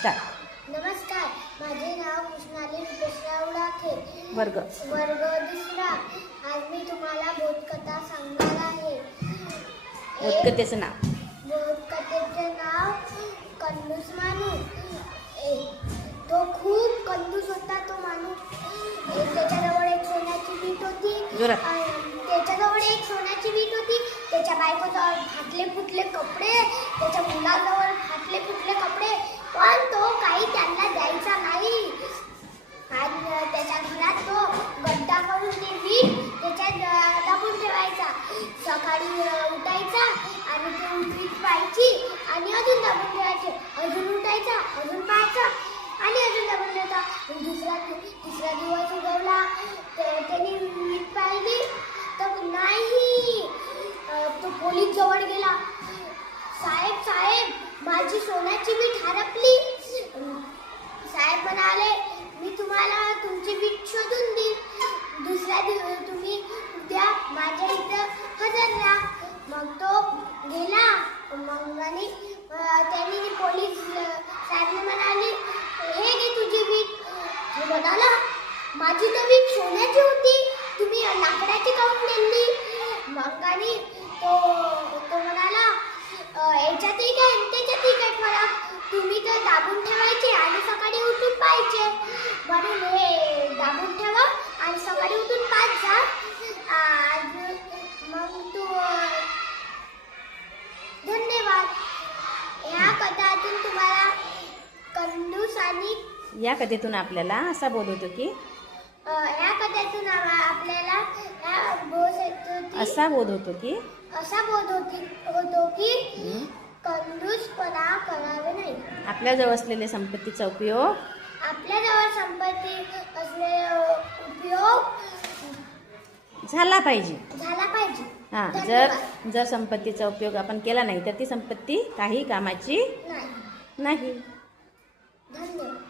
Start. नमस्कार, माझे नाव कृष्णाली रुपेशराव डाके. वर्ग दुसरा. आज मी तुम्हाला बोधकथा सांगणार आहे. बोधकथेचं नाव. बोधकथेचे नाव कंदूस माणूस. तो खूप कंदूस होता. तो माणूस त्याच्याजवळ एक सोन्याची वीट होती. त्याच्याजवळ एक सोन्याची वीट होती. त्याच्या बायकोजवळ फाटले फुटले कपडे, त्याच्या मुलाजवळ फाटले फुटले कपडे, पण तो काही त्यांना द्यायचा नाही. आणि त्याच्या घरात तो गड्डा करून ते वीट त्याच्यात दाबून ठेवायचा. सकाळी उठायचा आणि ते वीट पाहायची आणि अजून दाबून ठेवायचे. अजून उठायचा, अजून पाहायचा आणि अजून दाबून ठेवायचा. तिसरा दिवस उगवला. त्याने वीट पाहिली तर नाही. तो पोलीस जवळ गेला. साहेब साहेब, माझी सोन्याची वीट हरपली. साहेब म्हणाले, मी तुम्हाला तुमची वीट शोधून देईन. दुसऱ्या दिवशी तुम्ही उद्या माझ्या इथं हजर राहा. मग तो गेला. मग आणि त्यांनी पोलीस साहेबने म्हणाले, हे घे तुझी वीट. तो म्हणाला, माझी तर वीट सोन्याची होती, तुम्ही लाकडाची काऊन नेली? मग आणि तो म्हणाला, याच्यातही काय त्याच्यातही काय फरक, तुम्ही तर दाबून ठेवायचे आणि सकाळी उठून पाहायचे. म्हणून हे दाबून ठेवा आणि सकाळी उठून पाच जा. मग तू धन्यवाद. ह्या कथातून तुम्हाला कंदूस आणि या कथेतून आपल्याला असा बोध होतो की ह्या कथेतून आपल्याला असा बोध होतो की कंजूसपणा करावे नाही. आपल्याजवळ असलेल्या संपत्तीचा उपयोग झाला पाहिजे. जर संपत्तीचा उपयोग आपण केला नाही तर ती संपत्ती काही कामाची नाही. धन्यवाद.